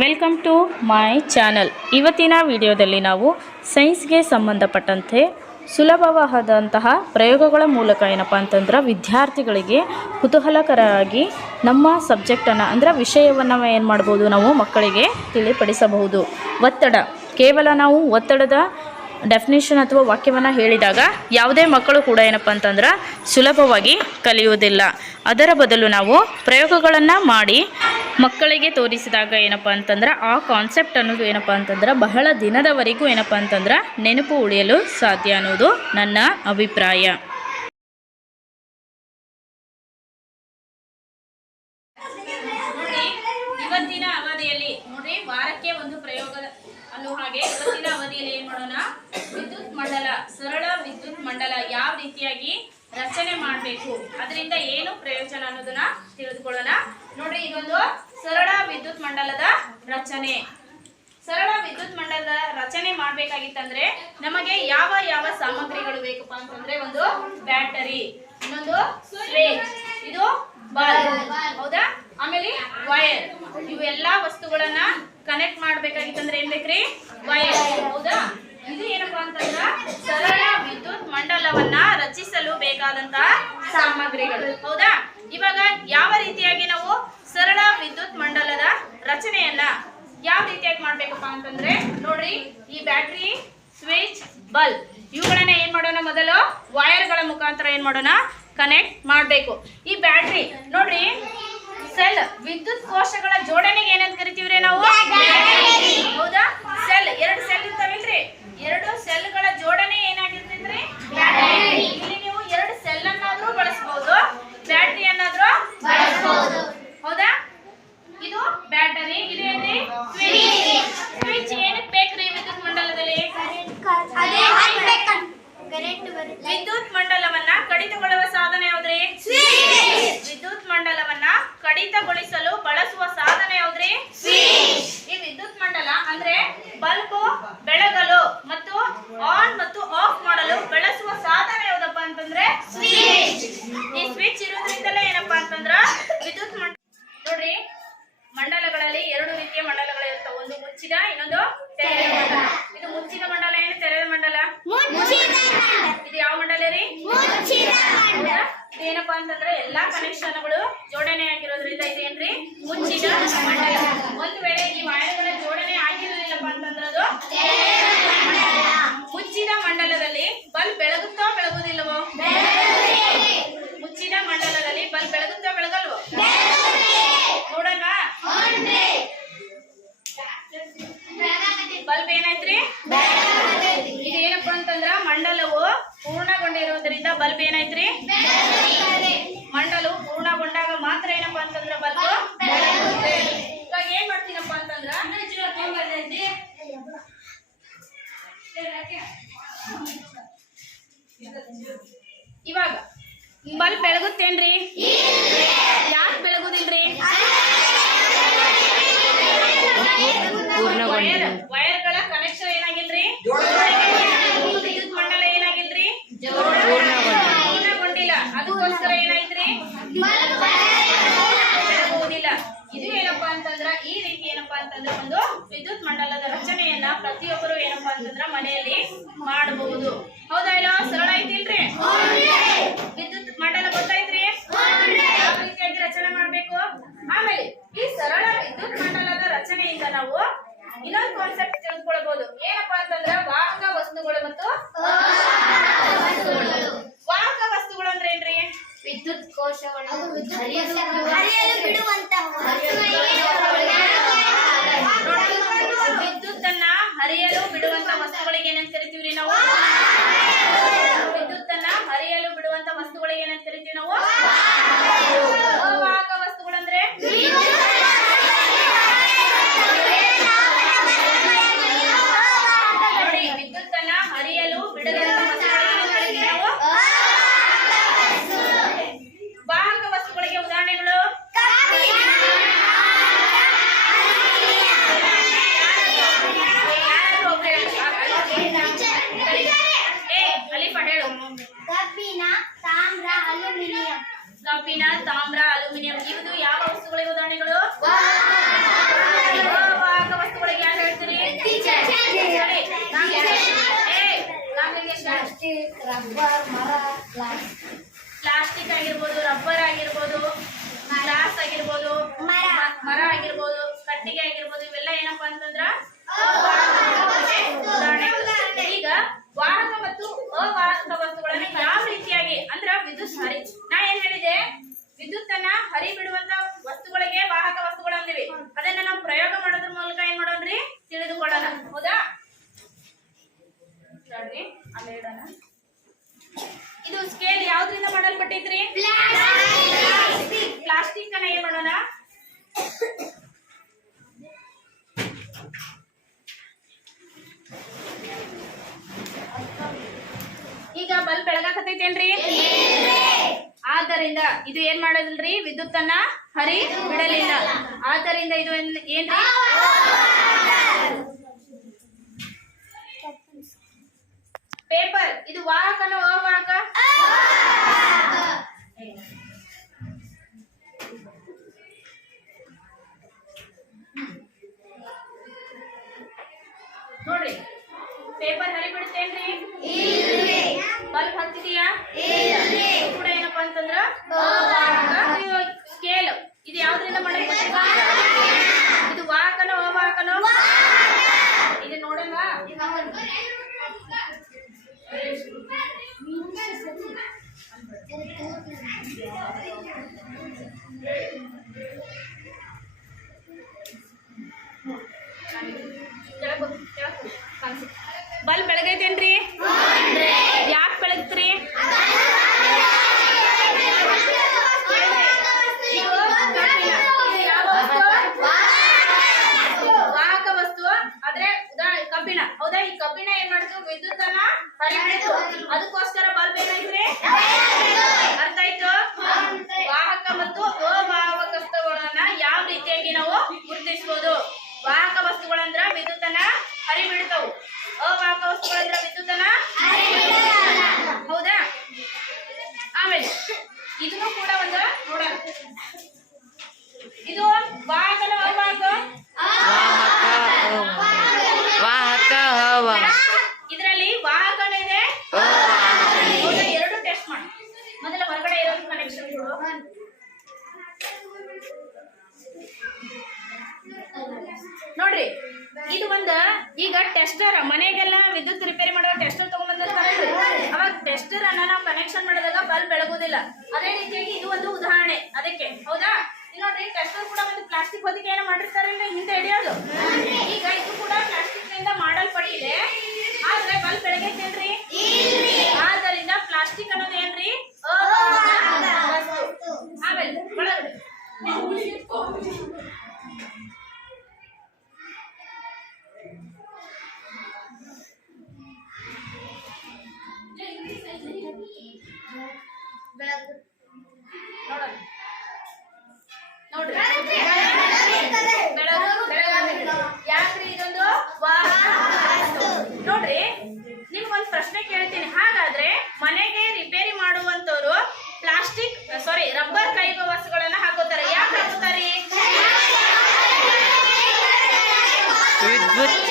Welcome to my channel. ಇವತ್ತಿನ ವಿಡಿಯೋದಲ್ಲಿ ನಾವು ಸೈನ್ಸ್ಗೆ ಸಂಬಂಧಪಟ್ಟಂತೆ ಸುಲಭವಾದಂತಹ ಪ್ರಯೋಗಗಳ ಮೂಲಕ ಏನಪ್ಪ ಅಂತಂದ್ರೆ ವಿದ್ಯಾರ್ಥಿಗಳಿಗೆ ಕುತೂಹಲಕರವಾಗಿ ನಮ್ಮ ಸಬ್ಜೆಕ್ಟನ್ನು ಅಂದರೆ ವಿಷಯವನ್ನು ಏನು ಮಾಡ್ಬೋದು ನಾವು ಮಕ್ಕಳಿಗೆ ತಿಳಿಪಡಿಸಬಹುದು. ಒತ್ತಡ. ಕೇವಲ ನಾವು ಒತ್ತಡದ ಡೆಫಿನೇಷನ್ ಅಥವಾ ವಾಕ್ಯವನ್ನು ಹೇಳಿದಾಗ ಯಾವುದೇ ಮಕ್ಕಳು ಕೂಡ ಏನಪ್ಪ ಅಂತಂದ್ರೆ ಸುಲಭವಾಗಿ ಕಲಿಯುವುದಿಲ್ಲ. ಅದರ ಬದಲು ನಾವು ಪ್ರಯೋಗಗಳನ್ನು ಮಾಡಿ ಮಕ್ಕಳಿಗೆ ತೋರಿಸಿದಾಗ ಏನಪ್ಪ ಅಂತಂದ್ರೆ ಆ ಕಾನ್ಸೆಪ್ಟ್ ಅನ್ನೋದು ಏನಪ್ಪ ಅಂತಂದ್ರೆ ಬಹಳ ದಿನದವರೆಗೂ ಏನಪ್ಪ ಅಂತಂದ್ರೆ ನೆನಪು ಉಳಿಯಲು ಸಾಧ್ಯ ಅನ್ನೋದು ನನ್ನ ಅಭಿಪ್ರಾಯ. ಇವತ್ತಿನ ಅವಧಿಯಲ್ಲಿ ನೋಡ್ರಿ ವಾರಕ್ಕೆ ಒಂದು ಪ್ರಯೋಗ ಅನ್ನೋ ಹಾಗೆ ಇವತ್ತಿನ ಅವಧಿಯಲ್ಲಿ ಏನ್ ಮಾಡೋಣ? ವಿದ್ಯುತ್ ಮಂಡಲ, ಸರಳ ವಿದ್ಯುತ್ ಮಂಡಲ ಯಾವ ರೀತಿಯಾಗಿ ರಚನೆ ಮಾಡಬೇಕು, ಅದರಿಂದ ಏನು ಪ್ರಯೋಜನ ಅನ್ನೋದನ್ನ ತಿಳಿದುಕೊಳ್ಳೋಣ. ನೋಡ್ರಿ ಇದೊಂದು ಸರಳ ವಿದ್ಯುತ್ ಮಂಡಲದ ರಚನೆ. ಸರಳ ವಿದ್ಯುತ್ ಮಂಡಲದ ರಚನೆ ಮಾಡ್ಬೇಕಾಗಿತ್ತಂದ್ರೆ ನಮಗೆ ಯಾವ ಯಾವ ಸಾಮಗ್ರಿಗಳು ಬೇಕಪ್ಪ ಅಂತಂದ್ರೆ ಒಂದು ಬ್ಯಾಟರಿ, ಇನ್ನೊಂದು ಇದು ಬಲ್ಬ್ ಹೌದಾ ಆಮೇಲೆ ವೈರ್ ಇವೆಲ್ಲಾ ವಸ್ತುಗಳನ್ನ ಕನೆಕ್ಟ್ ಮಾಡ್ಬೇಕಾಗಿತ್ತಂದ್ರೆ ಏನ್ ಬೇಕ್ರಿ ವೈರ್ ಹೌದಾ ಇದು ಏನಪ್ಪಾ ಅಂತಂದ್ರ ಸರಳ ವಿದ್ಯುತ್ ಮಂಡಲವನ್ನ ರಚಿಸಲು ಬೇಕಾದಂತಹ ಸಾಮಗ್ರಿಗಳು ಹೌದಾ ಇವಾಗ ಯಾವ ರೀತಿಯಾಗಿ ನಾವು ಸರಳ ವಿದ್ಯುತ್ ಮಂಡಲದ ರಚನೆಯನ್ನ ಯಾವ ರೀತಿಯಾಗಿ ಮಾಡ್ಬೇಕಪ್ಪ ಅಂತಂದ್ರೆ ನೋಡ್ರಿ ಈ ಬ್ಯಾಟ್ರಿ ಸ್ವಿಚ್ ಬಲ್ಬ್ ಇವುಗಳನ್ನ ಏನ್ ಮಾಡೋಣ ಮೊದಲು ವೈರ್ಗಳ ಮುಖಾಂತರ ಏನ್ ಮಾಡೋಣ? ಕನೆಕ್ಟ್ ಮಾಡಬೇಕು. ಈ ಬ್ಯಾಟ್ರಿ ನೋಡ್ರಿ ಸೆಲ್ ವಿದ್ಯುತ್ ಕೋಶಗಳ ಜೋಡಣೆಗೆ ಏನಂತ ಕರಿತೀವ್ರಿ ನಾವು? ಹೌದಾ? ಸೆಲ್ ಎರಡು ಸೆಲ್ ಇರ್ತಾವಿಲ್ರಿ ಎರಡು ಸೆಲ್ಗಳ ಜೋಡಣೆ ಏನಾಗಿರ್ತೈತ್ರಿ? ಇಲ್ಲಿ ನೀವು ಎರಡು ಸೆಲ್ ಅನ್ನಾದ್ರೂ ಬಳಸಬಹುದು ಬ್ಯಾಟ್ರಿ ಅನ್ನಾದ್ರೂ ಬಳಸಬಹುದು ಹೌದಾ? ಇದು ಬ್ಯಾಟರಿ ಇದು ಏನ್ರಿ? ಸ್ವಿಚ್ ಏನಕ್ಕೆ ಬೇಕ್ರಿ ವಿದ್ಯುತ್ ಮಂಡಲದಲ್ಲಿ? ವಿದ್ಯುತ್ ಮಂಡಲವನ್ನ ಕಡಿತಗೊಳ್ಳುವ ಸಾಧನ ಯಾವ್ದ್ರಿ ವಿದ್ಯುತ್ ಮಂಡಲವನ್ನ ಕಡಿತಗೊಳಿಸಲು ಬಳಸುವ ಸಾಧನ ಯಾವ್ದ್ರಿ? ಈ ವಿದ್ಯುತ್ ಮಂಡಲ ಅಂದ್ರೆ ಬಲ್ಬು ಬೆಳಗಲು ಮತ್ತು ಆನ್ ಮತ್ತು ಆಫ್ ಮಾಡಲು ಬಳಸುವ ಸಾಧನ ಯಾವ್ದಪ್ಪ ಅಂತಂದ್ರೆ ಈ ಸ್ವಿಚ್ ಇರೋದ್ರಿಂದಲೇ ಏನಪ್ಪಾ ಅಂತಂದ್ರ ವಿದ್ಯುತ್ ಮಂಡಲ ನೋಡ್ರಿ ಮಂಡಲಗಳಲ್ಲಿ ಎರಡು ರೀತಿಯ ಮಂಡಲಗಳು ಇರ್ತಾವ. ಒಂದು ಮುಚ್ಚಿದ ಇನ್ನೊಂದು ತೆರೆದ ಮಂಡಲ. ಇದು ಮುಚ್ಚಿದ ಮಂಡಲ ಏನು? ತೆರೆದ ಮಂಡಲ? ಇದು ಯಾವ ಮಂಡಲ ರೀ? ಹೌದಾ? ಇದೇನಪ್ಪಾ ಅಂತಂದ್ರೆ ಎಲ್ಲಾ ಕನೆಕ್ಷನ್ಗಳು ಜೋಡಣೆ ಆಗಿರೋದ್ರಿಂದ ಇದೇನ್ರಿ? ಮುಚ್ಚಿದ ಮಂಡಲ. ಒಂದು ವೇಳೆ ಈ ವಾಯರ್ಗಳ ಜೋಡಣೆ ಆಗಿರಲಿಲ್ಲಪ್ಪ ಅಂತಂದ್ರೆ ಅದು ಮುಚ್ಚಿದ ಮಂಡಲದಲ್ಲಿ ಬಲ್ಬ್ ಬೆಳಗುತ್ತೋ ಬೆಳಗುದಿಲ್ಲವೋ ಮುಚ್ಚಿದ ಮಂಡಲದಲ್ಲಿ ಬಲ್ಬ್ ಬೆಳಗುತ್ತೋ ಬೆಳಗಲ್ವೋ ನೋಡೋಣ ಬಲ್ಬ್ ಏನಾಯ್ತ್ರಿ ಇದೇನಪ್ಪ ಅಂತಂದ್ರ ಮಂಡಲವು ಪೂರ್ಣಗೊಂಡಿರೋದ್ರಿಂದ ಬಲ್ಬ್ ಏನಾಯ್ತ್ರಿ ಮಂಡಲವು ಪೂರ್ಣಗೊಂಡಾಗ ಮಾತ್ರ ಏನಪ್ಪ ಅಂತಂದ್ರ ಬಲ್ಬ್ ಇವಾಗ ಏನ್ ಮಾಡ್ತೀನಪ್ಪ ಅಂತಂದ್ರ ಇವಾಗ ಬಲ್ಬ್ ಬೆಳಗುತ್ತೇನ್ರಿ? ಯಾಕೆ ಬೆಳಗುದಿಲ್ರಿ? ವಯರ್ಗಳ ವೈರ್ಗಳ ಕನೆಕ್ಷನ್ ಏನಾಗಿಲ್ರಿ? ವಿದ್ಯುತ್ ಮಂಡಲ ಏನಾಗಿಲ್ರಿ? ಪೂರ್ಣಗೊಂಡಿಲ್ಲ ಅದಕ್ಕೋಸ್ಕರ ಏನಾಯ್ತ್ರಿ? ಇದು ಏನಪ್ಪಾ ಅಂತಂದ್ರ ಈ ರೀತಿ ಏನಪ್ಪಾ ಅಂತಂದ್ರ ಒಂದು ವಿದ್ಯುತ್ ಮಂಡಲದ ರಚನೆಯನ್ನ ಪ್ರತಿಯೊಬ್ಬರು ಏನಪ್ಪಾ ಅಂತಂದ್ರ ಮನೆಯಲ್ಲಿ ಮಾಡಬಹುದು. ಹೌದಾ ಇಲ್ಲ? ಸರಳ ಐತಿಲ್ರಿ ವಿದ್ಯುತ್ ಮಂಡಲ ಗೊತ್ತಾಯ್ತ್ರಿ ಯಾವ ರೀತಿಯಾಗಿ ರಚನೆ ಮಾಡ್ಬೇಕು ಆಮೇಲೆ ಈ ಸರಳ ವಿದ್ಯುತ್ ಮಂಡಲದ ರಚನೆಯಿಂದ ನಾವು ಇನ್ನೊಂದು ಕಾನ್ಸೆಪ್ಟ್ ತಿಳಿದುಕೊಳ್ಳಬಹುದು ಏನಪ್ಪಾ ಅಂತಂದ್ರೆ ವಾಹಕ ವಸ್ತುಗಳು ಮತ್ತು ವಾಹಕ ವಸ್ತುಗಳು ಅಂದ್ರೆ ಏನ್ರಿ? ವಿದ್ಯುತ್ ಕೋಶಗಳು. ವಿದ್ಯುತ್ ಅನ್ನ ಹರಿಯಲು ಬಿಡುವಂತ ವಸ್ತುಗಳಿಗೆ ಏನಂತ ಕರಿತೀವ್ರಿ ನಾವು? ವಿದ್ಯುತ್ತನ್ನ ಹರಿಯಲು ಬಿಡುವಂತ ವಸ್ತುಗಳಿಗೆ ಏನಂತ ಕರಿತೀವಿ ನಾವು ಅವಾಹಕ ವಸ್ತುಗಳಂದ್ರೆ ನೋಡಿ ವಿದ್ಯುತ್ ಅನ್ನ ಹರಿಯಲು ಬಿಡದಂತ ವಸ್ತುಗಳಿಗೆ ಏನಂತ ಕರಿತೀವಿ ನಾವು ವಾಹಕ ವಸ್ತುಗಳಿಗೆ ಉದಾಹರಣೆಗಳು ಯಾರಾದ್ರೂ ಒಬ್ರು ಹೇಳಿ. ರಬ್ಬರ್ ಮರ ಗ್ಲಾಸ್ ಪ್ಲಾಸ್ಟಿಕ್ ಆಗಿರ್ಬೋದು ರಬ್ಬರ್ ಆಗಿರ್ಬೋದು ಗ್ಲಾಸ್ ಆಗಿರ್ಬೋದು ಮರ. ಮರ ಆಗಿರ್ಬೋದು ಕಟ್ಟಿಗೆ ಆಗಿರ್ಬೋದು ಇವೆಲ್ಲ ಏನಪ್ಪಾ ಅಂತಂದ್ರ ಈಗ ವಾಹಕ ಮತ್ತು ಅವಾಹಕ ವಸ್ತುಗಳನ್ನ ಯಾವ ರೀತಿಯಾಗಿ ಅಂದ್ರ ವಿದ್ಯುತ್ ಹರಿ ನಾ ಏನ್ ಹೇಳಿದೆ? ವಿದ್ಯುತ್ ಅನ್ನ ಹರಿ ಬಿಡುವಂತ ವಸ್ತುಗಳಿಗೆ ವಾಹಕ ವಸ್ತುಗಳು ಅಂದಿವಿ. ಅದನ್ನ ನಾವು ಪ್ರಯೋಗ ಮಾಡೋದ್ರ ಮೂಲಕ ಏನ್ ಮಾಡೋಣ್ರಿ? ತಿಳಿದುಕೊಳ್ಳೋಣ. ಹೌದಾ? ನೋಡ್ರಿ ಆಮೇಲೆ ಇಡೋಣ ಇದು ಸ್ಕೇಲ್ ಯಾವ್ದ್ರಿಂದ ಮಾಡಲ್ಪಟ್ಟೈತ್ರಿ? ಪ್ಲಾಸ್ಟಿಕ್ ಏನ್ ಮಾಡೋಣ? ಈಗ ಬಲ್ಬ್ ಬೆಳಗಾಕತೈತೇನ್ರಿ? ಆದ್ದರಿಂದ ಇದು ಏನ್ ಮಾಡೋದಿಲ್ರಿ? ವಿದ್ಯುತ್ ಅನ್ನ ಹರಿ ಬಿಡಲಿಲ್ಲ. ಆದ್ದರಿಂದ ಇದು ಏನ್- ಏನ್ರಿ? ಪೇಪರ್. ಇದು ವಾಹಕನ ಅವಾಹಕ ಬಲ್ಬ್ ಬೆಳಗೈತೇನ್ರಿ? ಯಾಕೆ ಬೆಳಗ್ತ್ರಿ? ವಾಹಕ ವಸ್ತು. ಆದ್ರೆ ಕಬ್ಬಿಣ. ಹೌದಾ? ಈ ಕಬ್ಬಿಣ ಏನ್ ಮಾಡ್ತು ವಿದ್ಯುತ್ ಅನ್ನ ಅದಕ್ಕೋಸ್ಕರ ಬಲ್ಬ್ ಏನಾಯ್ತ್ರಿ ಅರ್ಥ ಆಯ್ತು ವಾಹಕ ಮತ್ತು ಅವಾಹಕ ವಸ್ತುಗಳನ್ನ ಯಾವ ರೀತಿಯಾಗಿ ನಾವು ಗುರುತಿಸಬಹುದು ವಾಹಕ ವಸ್ತುಗಳಂದ್ರ ವಿದ್ಯುತ್ ಅನ್ನ ಹರಿಬಿಡ್ತಾವು ಅವಾಹಕ ವಸ್ತುಗಳಂದ್ರ ವಿದ್ಯುತ್ ಅನ್ನ ಟೆಸ್ಟರ್ ಮನೆಗೆಲ್ಲ ವಿದ್ಯುತ್ ರಿಪೇರಿ ಮಾಡುವ ಟೆಸ್ಟರ್ ತಗೊಂಡ್ಬಂದ್ರೆ ಅವಾಗ ಟೆಸ್ಟರ್ ಅನ್ನ ನಾವು ಕನೆಕ್ಷನ್ ಮಾಡಿದಾಗ ಬಲ್ಬ್ ಬೆಳಗುದಿಲ್ಲ. ಅದೇ ರೀತಿಯಾಗಿ ಇದು ಒಂದು ಉದಾಹರಣೆ. ಅದಕ್ಕೆ, ಹೌದಾ? ನೋಡ್ರಿ ಟೆಸ್ಟರ್ ಕೂಡ ಒಂದು ಪ್ಲಾಸ್ಟಿಕ್ ಹೊದಿಕೆ ಏನೋ ಮಾಡಿರ್ತಾರಲ್ರಿ ಹಿಂದೆ ಹಿಡಿಯೋದು. ಈಗ ಇದು ಕೂಡ ಪ್ಲಾಸ್ಟಿಕ್ನಿಂದ ಮಾಡಲ್ಪಟ್ಟಿದೆ. ಆದ್ರೆ ಬಲ್ಬ್ ಬೆಳಗೈತೇನ್ರಿ ಆದ್ದರಿಂದ ಪ್ಲಾಸ್ಟಿಕ್ ಅನ್ನೋದು ವಿದ್ಯುತ್